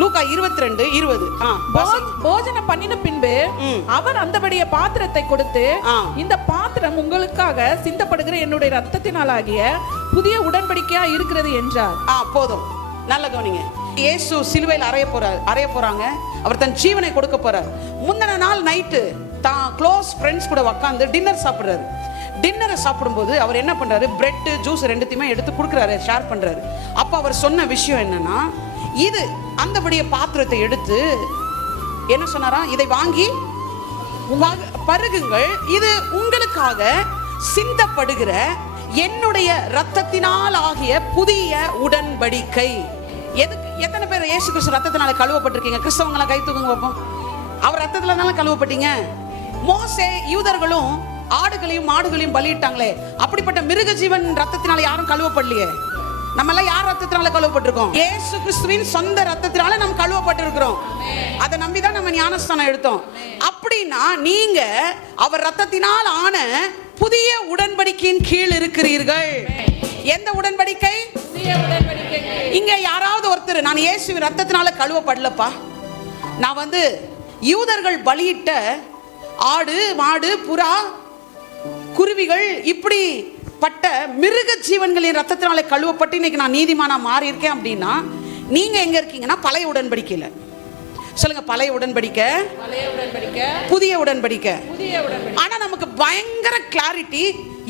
லூக்கா இருபத்தி ரெண்டு இருபது போஜனம் பண்ணின பின்பு. அவர் அந்தபடிய பாத்திரத்தை கொடுத்து. இந்த பாத்திரம் உங்களுக்காக சிந்தப்படுகிற என்னுடைய ரத்தத்தினாலாகிய புதிய உடன்படிக்கையா இருக்கிறது என்றார். ஆ போதும். நல்ல கவனிங்க. இயேசு சிலுவையில் அறைய போறார் அறைய போறாங்க. அவர் தன் ஜீவனை கொடுக்க போறார். முந்தின நாள் நைட்டு தான் க்ளோஸ் ஃப்ரெண்ட்ஸ் கூட உட்காந்து டின்னர் சாப்பிடுறாரு. டின்னரை சாப்பிடும்போது அவர் என்ன பண்றாரு? பிரெட் ஜூஸ் ரெண்டுத்தையுமே எடுத்து கொடுக்குறாரு ஷேர் பண்றாரு. அப்போ அவர் சொன்ன விஷயம் என்னன்னா இது அந்தபடிய பாத்திரத்தை எடுத்து என்ன சொன்னாரா இதை வாங்கி பருகுங்கள் இது உங்களுக்காக சிந்தப்படுகிற என்னுடைய ரத்தத்தினால் ஆகிய புதிய உடன்படிக்கை. எதுக்கு எத்தனை பேர் இயேசு கிறிஸ்து ரத்தத்தினால கழுவப்பட்டிருக்கீங்க? கிறிஸ்தவங்களாம் கை தூக்குங்க பார்ப்போம் அவர் ரத்தத்துல தானே கழுவப்பட்டீங்க? மோசே யூதர்களும் ஆடுகளையும் மாடுகளையும் பலியிட்டாங்களே. அப்படிப்பட்ட மிருக ஜீவன் ரத்தத்தினால யாரும் கழுவப்படலையே. நம்ம எல்லாம் யார் ரத்தத்தினால கழுவப்பட்டிருக்கோம்? இயேசு கிறிஸ்துவின் சொந்த ரத்தத்தினால நம்ம கழுவப்பட்டிருக்கிறோம். அதை நம்பி தான் நம்ம ஞானஸ்தானம் எடுத்தோம். அப்படின்னா நீங்க அவர் ரத்தத்தினால் ஆன புதிய உடன்படிக்கையின் கீழ் இருக்கிறீர்கள். எந்த உடன்படிக்கை? இங்க யாராவது ஒருத்தர் நான் இயேசுவின் ரத்தத்தினால கழுவப்படலப்பா. நான் வந்து யூதர்கள் பலியிட்ட ஆடு மாடு புறா குருவிகள் இப்படி பட்ட மிருக ஜீவன்களின் ரத்தத்தினால கழுவப்பட்டு இன்னைக்கு நான் நீதிமானா மாறி இருக்கேன் அப்படின்னா நீங்க எங்க இருக்கீங்கன்னா பழைய உடன்படிக்கையில. சொல்லுங்க பழைய உடன்படிக்கை. புதிய உடன்படிக்கை. ஆனா நமக்கு பயங்கர கிளாரிட்டி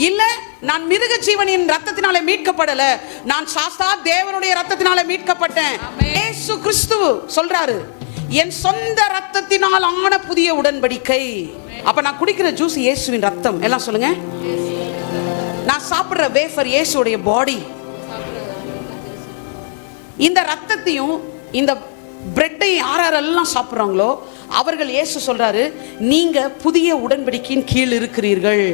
இல்ல நான் மிருக ஜீவனின் ரத்தத்தினால மீட்கப்படல. நான் சாஸ்தா தேவனுடைய ரத்தத்தினால மீட்கப்பட்டேன். இயேசு கிறிஸ்து சொல்றாரு என் சொந்த ரத்தத்தினால் ஆன புதிய உடன்படிக்கை. அப்ப நான் குடிக்கிற ஜூஸ் இயேசுவின் ரத்தம். எல்லாம் சொல்லுங்க. நான் சாப்பிட்ற வேஃபர் இயேசுடைய பாடி இந்த ரத்தத்தையும் இந்த பிரெட்டையும் யார் யாரெல்லாம் சாப்பிட்றாங்களோ அவர்கள் இயேசு சொல்றாரு நீங்க புதிய உடன்படிக்கையின் கீழ் இருக்கிறீர்கள்.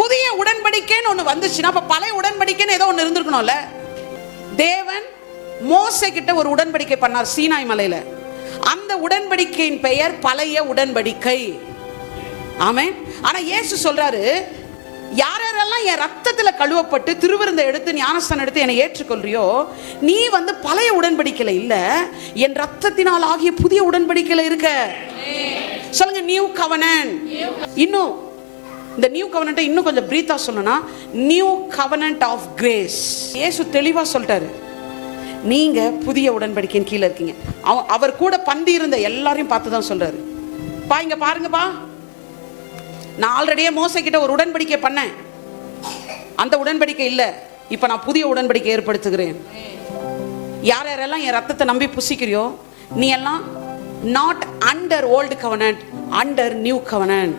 புதிய உடன்படிக்கைன்னு ஒன்று வந்துச்சுன்னா அப்ப பழைய உடன்படிக்கைன்னு ஏதோ ஒன்று இருந்திருக்கணும்ல? தேவன் மோசை கிட்ட ஒரு உடன்படிக்கை பண்ணார் சீனாய் மலையில. அந்த உடன்படிக்கையின் பெயர் பழைய உடன்படிக்கை. ஆமே ஆனா இயேசு சொல்றாரு யார் யாரெல்லாம் என் ரத்தத்தில் கழுவப்பட்டு திருவிருந்த எடுத்து ஞானஸ்தானம் எடுத்து என்னை ஏற்றுக்கொள்றியோ நீ வந்து பழைய உடன்படிக்கையில் இல்லை என் ரத்தத்தினால் ஆகிய புதிய உடன்படிக்கையில் இருக்க. சொல்லுங்க நியூ கவனன் இன்னும் இந்த நியூ கவனண்ட்டை இன்னும் கொஞ்சம் பிரீத்தா சொல்லணும்னா நியூ கவனன்ட் ஆஃப் கிரேஸ் இயேசு தெளிவா சொல்லிட்டாரு. நீங்க புதிய உடன்படிக்கையின் கீழே இருக்கீங்க. அவ- அவர் கூட பந்தி இருந்த எல்லாரையும் பார்த்து தான் சொல்றாரு. பா இங்க பாருங்கப்பா. நான் ஆல்ரெடியே மோசை கிட்ட ஒரு உடன்படிக்கை பண்ணேன். அந்த உடன்படிக்கை இல்லை. இப்போ நான் புதிய உடன்படிக்கை ஏற்படுத்துகிறேன். யார் யாரெல்லாம் என் ரத்தத்தை நம்பி புசிக்கிறியோ நீ எல்லாம் not under old covenant under new covenant